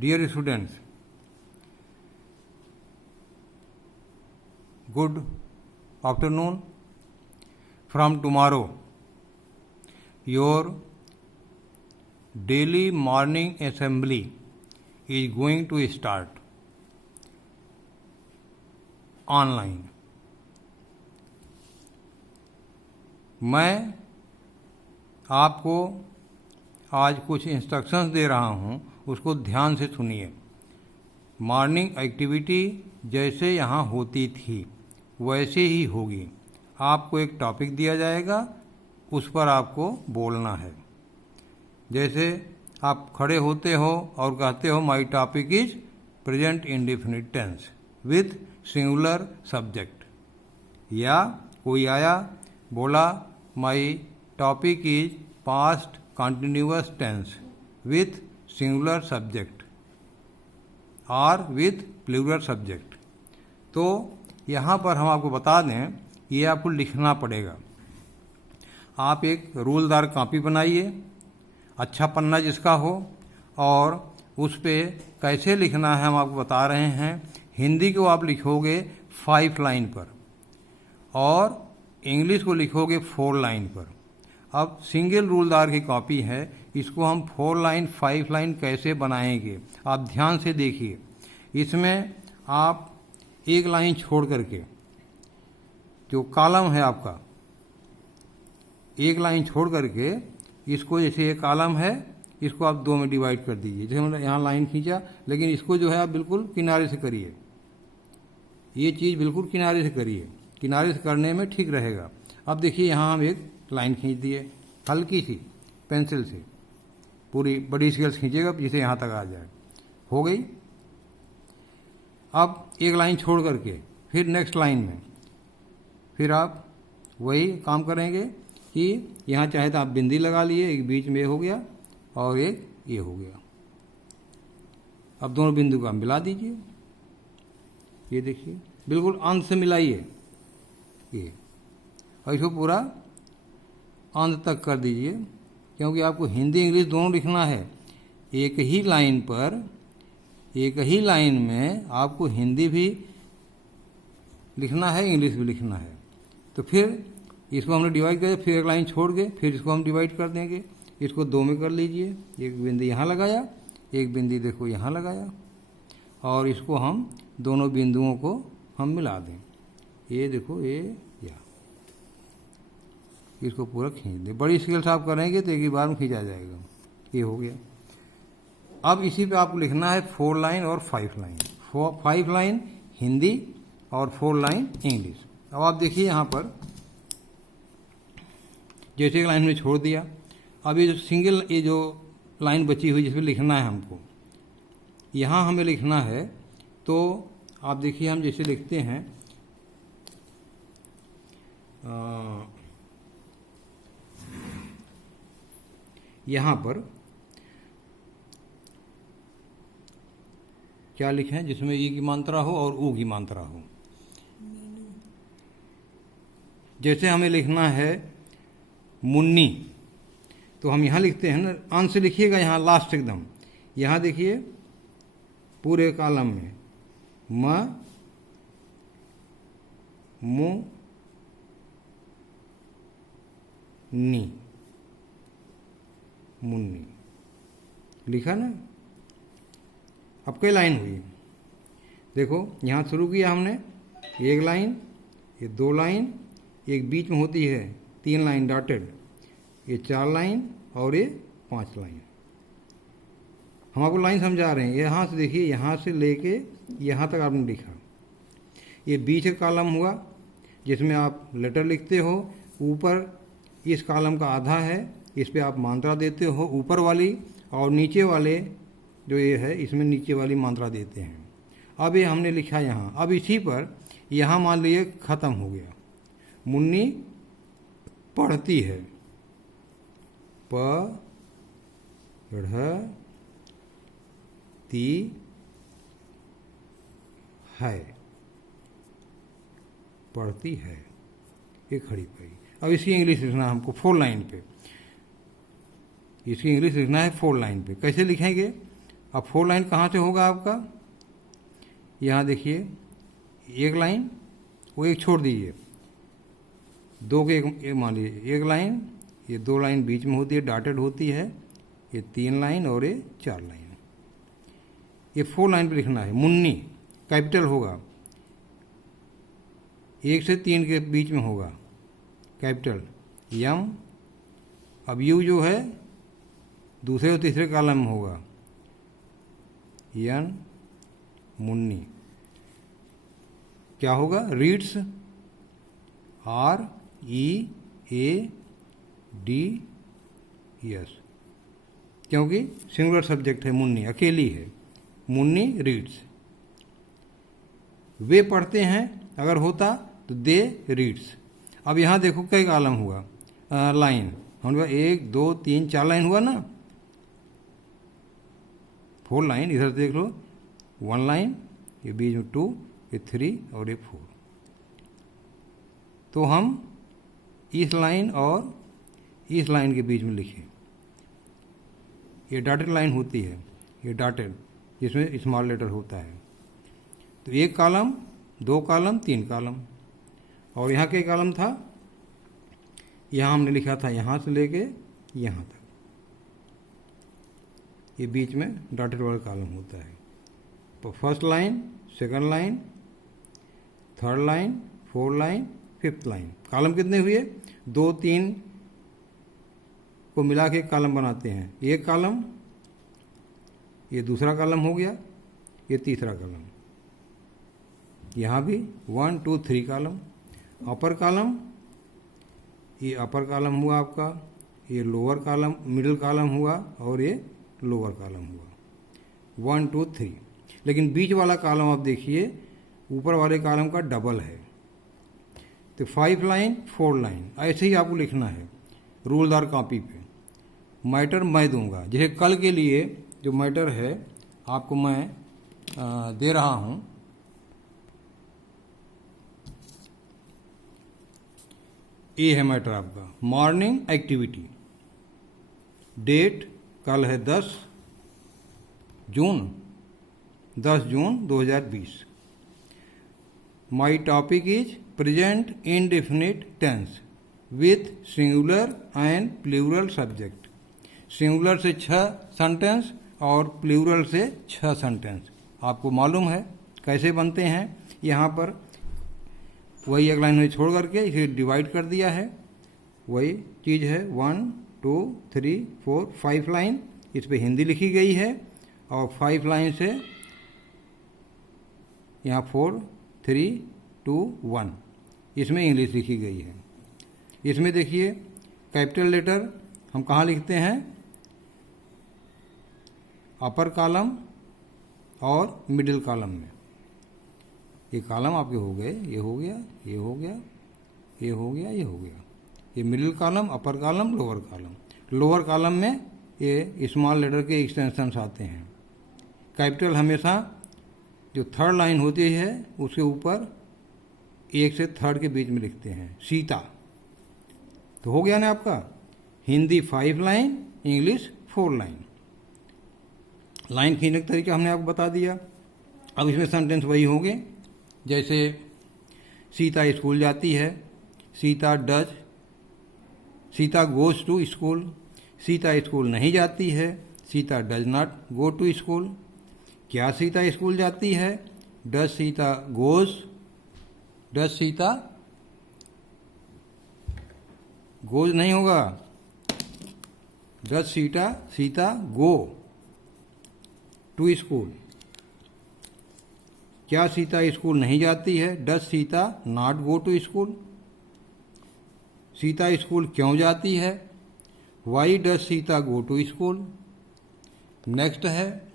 Dear students, good afternoon. From tomorrow, your daily morning assembly is going to start online. मैं आपको आज कुछ instructions दे रहा हूँ, उसको ध्यान से सुनिए। मॉर्निंग एक्टिविटी जैसे यहाँ होती थी वैसे ही होगी। आपको एक टॉपिक दिया जाएगा, उस पर आपको बोलना है। जैसे आप खड़े होते हो और कहते हो my topic is present indefinite tense with singular subject, या कोई आया बोला my topic is past continuous tense with singular subject और विथ प्लूरल सब्जेक्ट। तो यहाँ पर हम आपको बता दें, ये आपको लिखना पड़ेगा। आप एक रूलदार कॉपी बनाइए, अच्छा पन्ना जिसका हो, और उस पर कैसे लिखना है हम आपको बता रहे हैं। हिंदी को आप लिखोगे 5 लाइन पर और इंग्लिश को लिखोगे 4 लाइन पर। अब सिंगल रूलदार की कॉपी है, इसको हम 4 लाइन 5 लाइन कैसे बनाएंगे आप ध्यान से देखिए। इसमें आप एक लाइन छोड़ करके, जो कॉलम है आपका, एक लाइन छोड़ करके इसको, जैसे ये कॉलम है इसको आप 2 में डिवाइड कर दीजिए। जैसे हमने यहाँ लाइन खींचा, लेकिन इसको जो है आप बिल्कुल किनारे से करिए। ये चीज़ बिल्कुल किनारे से करिए, किनारे से करने में ठीक रहेगा। अब देखिए यहाँ हम एक लाइन खींच दिए, हल्की सी पेंसिल से, पूरी बड़ी स्केल से खींचेगा जिसे यहाँ तक आ जाए। हो गई। अब एक लाइन छोड़ करके फिर नेक्स्ट लाइन में फिर आप वही काम करेंगे कि यहाँ चाहे तो आप बिंदी लगा लिए, एक बीच में हो गया और एक ये हो गया। अब दोनों बिंदु को आप मिला दीजिए। ये देखिए बिल्कुल अंत से मिलाइए ये, और इसको पूरा अंत तक कर दीजिए, क्योंकि आपको हिंदी इंग्लिश दोनों लिखना है। एक ही लाइन पर, एक ही लाइन में आपको हिंदी भी लिखना है, इंग्लिश भी लिखना है। तो फिर इसको हमने डिवाइड कर, फिर एक लाइन छोड़ के फिर इसको हम डिवाइड कर देंगे। इसको 2 में कर लीजिए, एक बिंदी यहाँ लगाया, एक बिंदी देखो यहाँ लगाया, और इसको हम दोनों बिंदुओं को हम मिला दें। ये देखो ये, या इसको पूरा खींच दें। बड़ी स्केल से आप करेंगे तो एक ही बार में खींचा जाएगा। ये हो गया। अब इसी पे आपको लिखना है 4 लाइन और 5 लाइन। 5 लाइन हिंदी और 4 लाइन इंग्लिश। अब आप देखिए यहाँ पर जैसे एक लाइन में छोड़ दिया, अब ये जो सिंगल, ये जो लाइन बची हुई जिसमें लिखना है हमको, यहाँ हमें लिखना है। तो आप देखिए हम जैसे लिखते हैं, यहाँ पर क्या लिखें जिसमें ई की मात्रा हो और ऊ की मात्रा हो। जैसे हमें लिखना है मुन्नी, तो हम यहाँ लिखते हैं ना, अंत से लिखिएगा यहाँ लास्ट एकदम। यहाँ देखिए पूरे कॉलम में म मु नी, मुन्नी लिखा ना। अब कई लाइन हुई, देखो यहाँ शुरू किया हमने एक लाइन, ये 2 लाइन, एक बीच में होती है 3 लाइन डॉटेड, ये 4 लाइन और ये 5 लाइन। हम आपको लाइन समझा रहे हैं। यहाँ से देखिए, यहाँ से लेके यहाँ तक आपने लिखा। ये बीच का कॉलम हुआ जिसमें आप लेटर लिखते हो। ऊपर इस कॉलम का आधा है, इस पे आप मात्रा देते हो ऊपर वाली, और नीचे वाले जो ये है इसमें नीचे वाली मात्रा देते हैं। अब ये हमने लिखा यहाँ। अब इसी पर यहाँ मान लीजिए ख़त्म हो गया। मुन्नी पढ़ती है, पढ़ती है, पढ़ती है, ये खड़ी पाई। अब इसकी इंग्लिश लिखना है हमको 4 लाइन पे। इसकी इंग्लिश लिखना है 4 लाइन पे। कैसे लिखेंगे? अब 4 लाइन कहाँ से होगा आपका? यहाँ देखिए, एक लाइन, वो एक छोड़ दीजिए, दो के एक मान लीजिए, एक लाइन, ये 2 लाइन बीच में होती है, डॉटेड होती है, ये 3 लाइन और ये 4 लाइन। ये 4 लाइन पे लिखना है। मुन्नी कैपिटल होगा, 1 से 3 के बीच में होगा कैपिटल यम। अब यू जो है दूसरे और तीसरे कॉलम में होगा, यन, मुन्नी। क्या होगा? रीड्स, READS, क्योंकि सिंगुलर सब्जेक्ट है, मुन्नी अकेली है, मुन्नी रीड्स। वे पढ़ते हैं, अगर होता तो दे रीड्स। अब यहाँ देखो कई कॉलम हुआ, लाइन हम 1 2 3 4 लाइन हुआ ना, 4 लाइन। इधर देख लो, 1 लाइन, ये बीच में 2, ये 3 और ये 4। तो हम इस लाइन और इस लाइन के बीच में लिखें। ये डॉटेड लाइन होती है, ये डॉटेड, जिसमें स्मॉल लेटर होता है। तो 1 कॉलम, 2 कॉलम, 3 कॉलम। और यहाँ के कॉलम था, यहाँ हमने लिखा था यहाँ से लेके यहाँ तक, ये बीच में डॉटेड वाला कॉलम होता है। तो first line, second line, third line, 4 line, 5th line. Column कितने हुए? 2 3 को मिला के कॉलम बनाते हैं। एक कॉलम, ये दूसरा कॉलम हो गया, ये तीसरा कॉलम। यहाँ भी 1 2 3 कॉलम। अपर कॉलम, ये अपर कॉलम हुआ आपका, ये लोअर कॉलम, मिडिल कॉलम हुआ और ये लोअर कॉलम हुआ, 1 2 3। लेकिन बीच वाला कॉलम आप देखिए, ऊपर वाले कॉलम का डबल है। तो 5 लाइन, 4 लाइन, ऐसे ही आपको लिखना है रूलदार कॉपी पे। मैटर मैं दूंगा, जैसे कल के लिए जो मैटर है आपको मैं दे रहा हूँ। ये है मैटर आपका, मॉर्निंग एक्टिविटी। डेट कल है 10 जून 2020। My topic is present indefinite tense with singular and plural subject. Singular से 6 सेंटेंस और प्लूरल से 6 सेंटेंस। आपको मालूम है कैसे बनते हैं। यहाँ पर वही एक लाइन में छोड़ करके इसे डिवाइड कर दिया है, वही चीज़ है। 1 2 3 4 5 लाइन, इस पे हिंदी लिखी गई है, और 5 लाइन से यहाँ 4 3 2 1 इसमें इंग्लिश लिखी गई है। इसमें देखिए कैपिटल लेटर हम कहाँ लिखते हैं? अपर कॉलम और मिडिल कॉलम में। ये कॉलम आपके हो गए, ये हो गया, ये हो गया, ये हो गया, ये हो गया। ये middle column, upper column, lower column. Lower column में ये स्मॉल लेटर के एक्सटेंशंस आते हैं। कैपिटल हमेशा जो थर्ड लाइन होती है उसके ऊपर 1 से 3 के बीच में लिखते हैं। सीता, तो हो गया ना आपका। Hindi 5 line, English 4 line. Line खींचने का तरीका हमने आपको बता दिया। अब इसमें सेंटेंस वही होंगे, जैसे सीता स्कूल जाती है, Sita does, Sita goes to school. Sita school नहीं जाती है, Sita does not go to school. क्या सीता स्कूल जाती है? Does Sita goes, does Sita goes नहीं होगा, does Sita go to school. क्या सीता स्कूल नहीं जाती है? Does Sita not go to school. Sita school क्यों जाती है? Why does Sita go to school. Next है,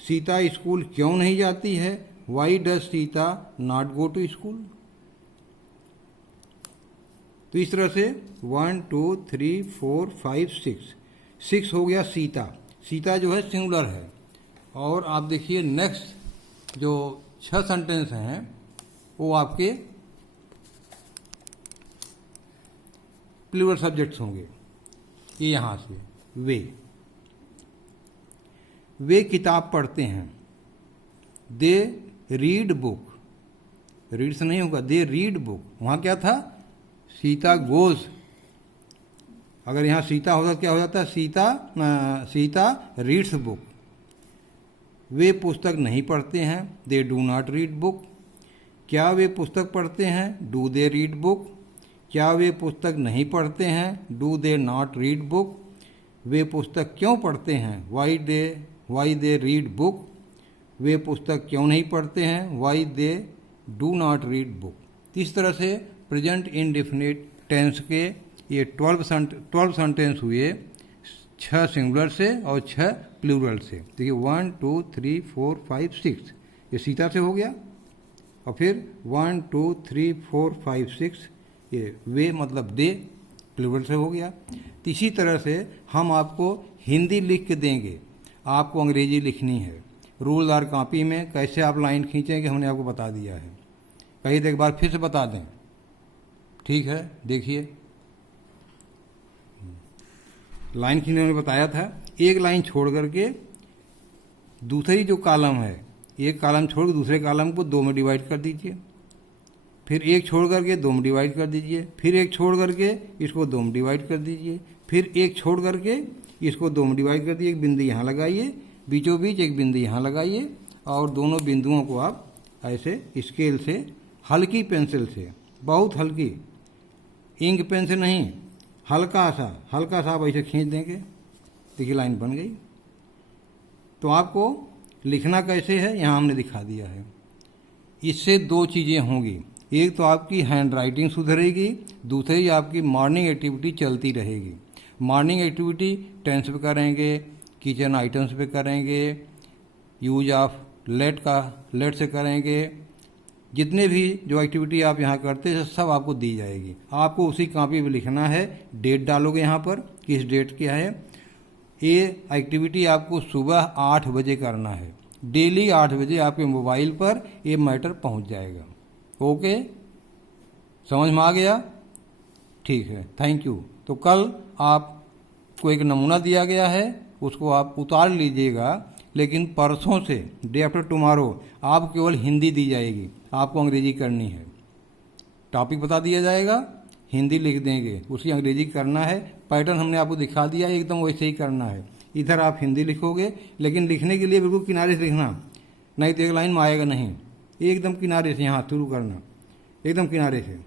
सीता स्कूल क्यों नहीं जाती है? Why does Sita not go to school. तो इस तरह से 1 2 3 4 5 6 हो गया सीता। सीता जो है सिंगुलर है। और आप देखिए नेक्स्ट जो 6 सेंटेंस हैं वो आपके प्लूरल सब्जेक्ट्स होंगे। ये यहाँ से वे, वे किताब पढ़ते हैं। दे रीड बुक, रीड से नहीं होगा, दे रीड बुक। वहाँ क्या था, सीता गोज, अगर यहाँ सीता होता क्या हो जाता, सीता रीड्स बुक। वे पुस्तक नहीं पढ़ते हैं, दे डू नॉट रीड बुक। क्या वे पुस्तक पढ़ते हैं, डू दे रीड बुक। क्या वे पुस्तक नहीं पढ़ते हैं, do they not read book. वे पुस्तक क्यों पढ़ते हैं, वाई दे रीड बुक। वे पुस्तक क्यों नहीं पढ़ते हैं, why they do not read book. इस तरह से प्रेजेंट इंडेफिनिट टेंस के ये 12 सेंटेंस हुए, 6 सिंगुलर से और 6 प्लूरल से। देखिए 1 2 3 4 5 6 ये सीता से हो गया, और फिर 1 2 3 4 5 6 ये वे मतलब दे प्लूरल से हो गया। इसी तरह से हम आपको हिंदी लिख के देंगे, आपको अंग्रेजी लिखनी है। रूलदार कॉपी में कैसे आप लाइन खींचेंगे हमने आपको बता दिया है, कहीं तो एक बार फिर से बता दें, ठीक है। देखिए लाइन खींचने में बताया था, एक लाइन छोड़ करके दूसरी जो कॉलम है, एक कॉलम छोड़ के दूसरे कॉलम को 2 में डिवाइड कर दीजिए, फिर एक छोड़ करके 2 में डिवाइड कर दीजिए, फिर एक छोड़ करके इसको 2 में डिवाइड कर दीजिए, फिर एक छोड़ करके इसको 2 में डिवाइड कर दीजिए। एक बिंदु यहाँ लगाइए, बीचों बीच एक बिंदु यहाँ लगाइए, और दोनों बिंदुओं को आप ऐसे स्केल से, हल्की पेंसिल से, बहुत हल्की, इंक पेन से नहीं, हल्का सा आप ऐसे खींच देंगे। देखिए लाइन बन गई। तो आपको लिखना कैसे है यहाँ हमने दिखा दिया है। इससे 2 चीज़ें होंगी, एक तो आपकी हैंड राइटिंग सुधरेगी, दूसरी आपकी मॉर्निंग एक्टिविटी चलती रहेगी। मॉर्निंग एक्टिविटी टेंस पे करेंगे, किचन आइटम्स पे करेंगे, यूज ऑफ लेट से करेंगे। जितने भी जो एक्टिविटी आप यहाँ करते हैं सब आपको दी जाएगी। आपको उसी कॉपी पे लिखना है, डेट डालोगे यहाँ पर, किस डेट क्या है। ये एक्टिविटी आपको सुबह 8 बजे करना है, डेली 8 बजे आपके मोबाइल पर ये मैटर पहुँच जाएगा। ओके, समझ में आ गया? ठीक है, थैंक यू। तो कल आपको एक नमूना दिया गया है, उसको आप उतार लीजिएगा, लेकिन परसों से, डे आफ्टर टुमारो, आप केवल हिंदी दी जाएगी, आपको अंग्रेजी करनी है। टॉपिक बता दिया जाएगा, हिंदी लिख देंगे, उसकी अंग्रेजी करना है। पैटर्न हमने आपको दिखा दिया है, एकदम वैसे ही करना है। इधर आप हिंदी लिखोगे, लेकिन लिखने के लिए बिल्कुल किनारे से लिखना, नहीं तो एक लाइन में आएगा नहीं। एकदम किनारे से यहाँ शुरू करना, एकदम किनारे से,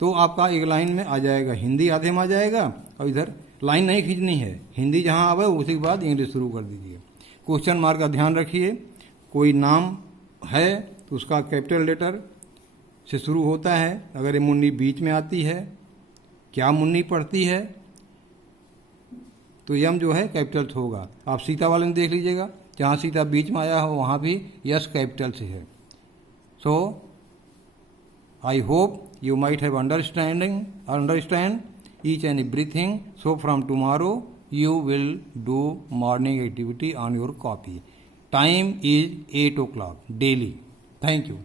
तो आपका एक लाइन में आ जाएगा। हिंदी आधे में आ जाएगा, और इधर लाइन नहीं खींचनी है, हिंदी जहाँ आवे उसी के बाद इंग्लिश शुरू कर दीजिए। क्वेश्चन मार्क का ध्यान रखिए, कोई नाम है तो उसका कैपिटल लेटर से शुरू होता है। अगर ये मुन्नी बीच में आती है, क्या मुन्नी पड़ती है, तो यम जो है कैपिटल से होगा। आप सीता वाले में देख लीजिएगा, जहाँ सीता बीच में आया हो वहाँ भी यस कैपिटल से है। So I hope you might have understand each and everything. So from tomorrow you will do morning activity on your copy. Time is 8 o'clock daily. Thank you.